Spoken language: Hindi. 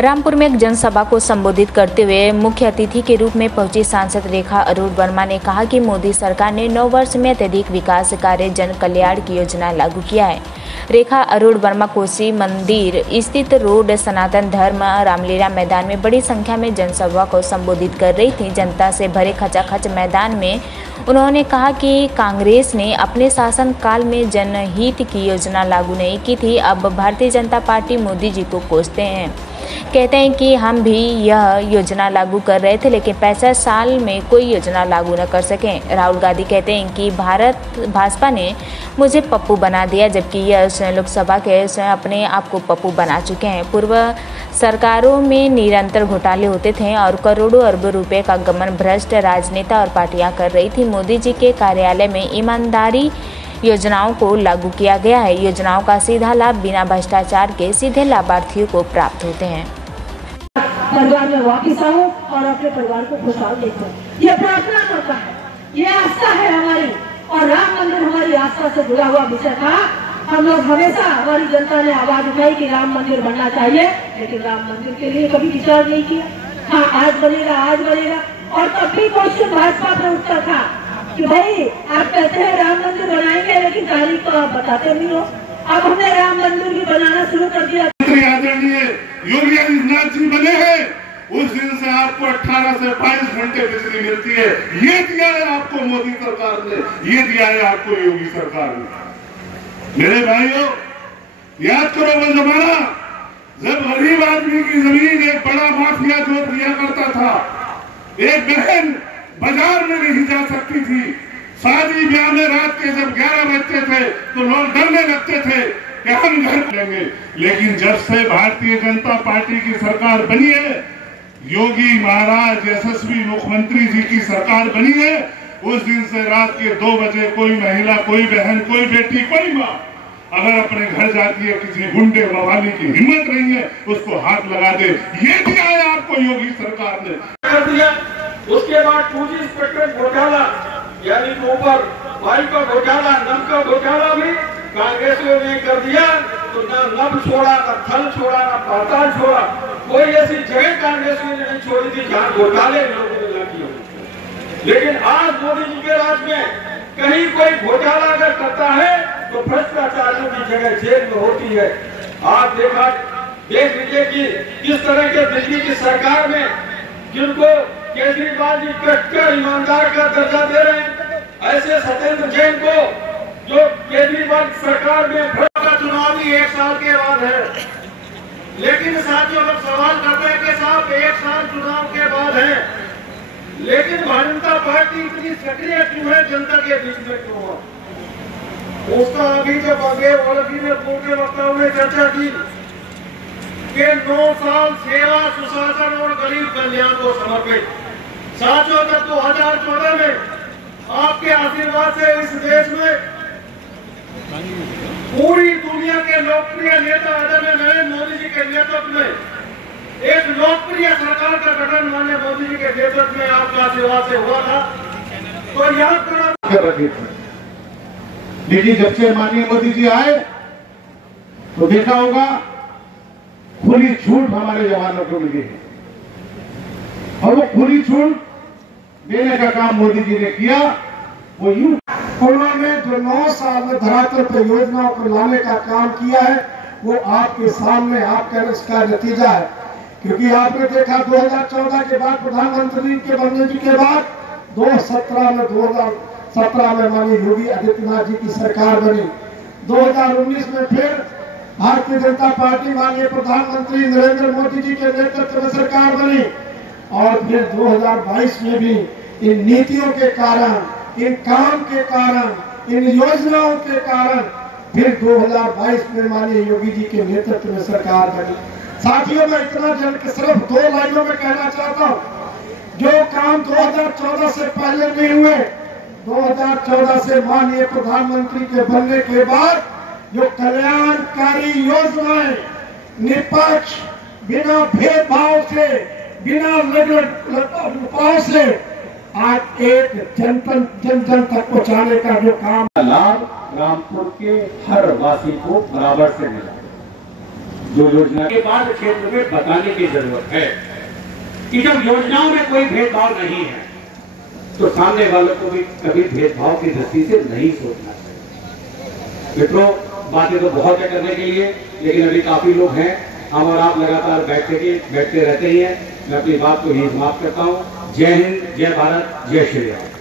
रामपुर में एक जनसभा को संबोधित करते हुए मुख्य अतिथि के रूप में पहुंची सांसद रेखा अरोड़ वर्मा ने कहा कि मोदी सरकार ने 9 वर्ष में अत्यधिक विकास कार्य जन कल्याण की योजना लागू किया है। रेखा अरोड़ वर्मा कोसी मंदिर स्थित रोड सनातन धर्म रामलीला मैदान में बड़ी संख्या में जनसभा को संबोधित कर रही थी। जनता से भरे खचाखच मैदान में उन्होंने कहा कि कांग्रेस ने अपने शासन काल में जनहित की योजना लागू नहीं की थी। अब भारतीय जनता पार्टी मोदी जी को कोसते हैं, कहते हैं कि हम भी यह योजना लागू कर रहे थे लेकिन 65 साल में कोई योजना लागू न कर सके। राहुल गांधी कहते हैं कि भाजपा ने मुझे पप्पू बना दिया, जबकि यह लोकसभा के अपने आप को पप्पू बना चुके हैं। पूर्व सरकारों में निरंतर घोटाले होते थे और करोड़ों अरबों रुपए का गमन भ्रष्ट राजनेता और पार्टियां कर रही थी। मोदी जी के कार्यालय में ईमानदारी योजनाओं को लागू किया गया है। योजनाओं का सीधा लाभ बिना भ्रष्टाचार के सीधे लाभार्थियों को प्राप्त होते हैं। परिवार में वापिस आऊं और अपने परिवार को खुशहाल देखूं, ये प्रार्थना करता है, ये आस्था है हमारी। और राम मंदिर हमारी आस्था से जुड़ा हुआ विषय था। हम लोग हमेशा, हमारी जनता ने आवाज उठाई कि राम मंदिर बनना चाहिए, लेकिन राम मंदिर के लिए कभी विचार नहीं किया। हाँ, आज बनेगा, आज बनेगा। और तब भी क्वेश्चन भाजपा पर उठता था कि भाई आप कहते हैं राम मंदिर बनाएंगे, लेकिन तारीख तो आप बताते नहीं हो। अब हमने राम मंदिर भी बनाना शुरू कर दिया। आदरणीय योगी आदित्यनाथ जी बने हैं, उस दिन से आपको 18 से 22 घंटे बिजली मिलती है। ये दिया है आपको मोदी सरकार ने, ये दिया है आपको योगी सरकार ने। मेरे भाइयों, याद करो वो जमाना जब गरीब आदमी की जमीन एक बड़ा माफिया जोत लिया करता था। एक बहन बाजार में नहीं जा सकती थी। शादी ब्याह में रात के जब 11 बजते थे तो लोग डरने लगते थे कि हम घर लेंगे। लेकिन जब से भारतीय जनता पार्टी की सरकार बनी है, योगी महाराज यशस्वी मुख्यमंत्री जी की सरकार बनी है, उस दिन से रात के 2 बजे कोई महिला, कोई बहन, कोई बेटी, कोई माँ अगर अपने घर जाती है, किसी गुंडे बवाली की हिम्मत नहीं है उसको हाथ लगा दे। ये दिया है आपको योगी सरकार ने कर दिया। उसके बाद 2G स्पेक्ट्रम घोटाला, यानी ऊपर वायु का घोटाला, नभ का घोटाला भी कांग्रेसियों ने कर दिया। तो न नभ छोड़ा, न थल छोड़ा, न पाताल छोड़ा। कोई ऐसी जगह कांग्रेसियों ने नहीं छोड़ी थी जहाँ घोटाले लोगों ने न किए। लेकिन आज मोदी जी के राज में कहीं कोई घोटाला अगर करता है तो भ्रष्टाचारियों की जगह जेल में होती है। आप देख लीजिए कि किस तरह के दिल्ली की सरकार में जिनको केजरीवाल जी कटकर ईमानदार का दर्जा दे रहे हैं, ऐसे सत्येंद्र जैन को जो केजरीवाल सरकार में का चुनाव भी 1 साल के बाद है। लेकिन साथियों, लोग सवाल करते हैं कि साहब 1 साल चुनाव के बाद है, लेकिन भारतीय जनता पार्टी इतनी सक्रिय क्यों है, जनता के बीच में क्यों है? उसका अभी जब ओलंपिक में पूरे वक्ताओं ने चर्चा की कि 9 साल सेवा, सुशासन और गरीब कल्याण को समर्पित। साथियों, तक 2014 में आपके आशीर्वाद से इस देश में पूरी दुनिया के लोकप्रिय नेता आदरणीय नरेंद्र मोदी जी के नेतृत्व में एक लोकप्रिय सरकार का गठन माननीय मोदी जी के नेतृत्व में आपका आशीर्वाद से हुआ था। तो यहाँ पर देखिए, जब से माननीय मोदी जी आए तो देखा होगा खुली छूट हमारे जवानों को मिली है, और वो खुली छूट देने का काम मोदी जी ने किया। वो यूं उन्होंने जो 9 साल में धरातल पर योजनाओं को लाने का काम किया है, वो आपके सामने आपका इसका नतीजा है। क्योंकि आपने देखा 2014 के बाद, प्रधानमंत्री के बनने के बाद 2017 में माननीय योगी आदित्यनाथ जी की सरकार बनी। 2019 में फिर भारतीय जनता पार्टी माननीय प्रधानमंत्री नरेंद्र मोदी जी के नेतृत्व में सरकार बनी। और फिर 2022 में भी इन नीतियों के कारण, इन काम के कारण, इन योजनाओं के कारण फिर 2022 में माननीय योगी जी के नेतृत्व में सरकार बनी। साथियों, मैं इतना सिर्फ 2 लाइनों में कहना चाहता हूँ, जो काम 2014 से पहले नहीं हुए, 2014 से माननीय प्रधानमंत्री के बनने के बाद जो कल्याणकारी योजनाएं निष्पक्ष, बिना भेदभाव से, बिना उपायों से आज एक जन जन तक पहुंचाने का जो काम लाभ रामपुर के हर वासी को बराबर से मिला। जो योजना के बाद क्षेत्र में बताने की जरूरत है कि जब योजनाओं में कोई भेदभाव नहीं है तो सामने वालों को भी कभी भेदभाव की दृष्टि से नहीं सोचना चाहिए। मित्रों, बातें तो बहुत है करने के लिए, लेकिन अभी काफी लोग हैं, हम और आप लगातार बैठते रहते ही हैं। मैं अपनी बात को यहीं समाप्त करता हूं। जय हिंद, जय भारत, जय श्री राम।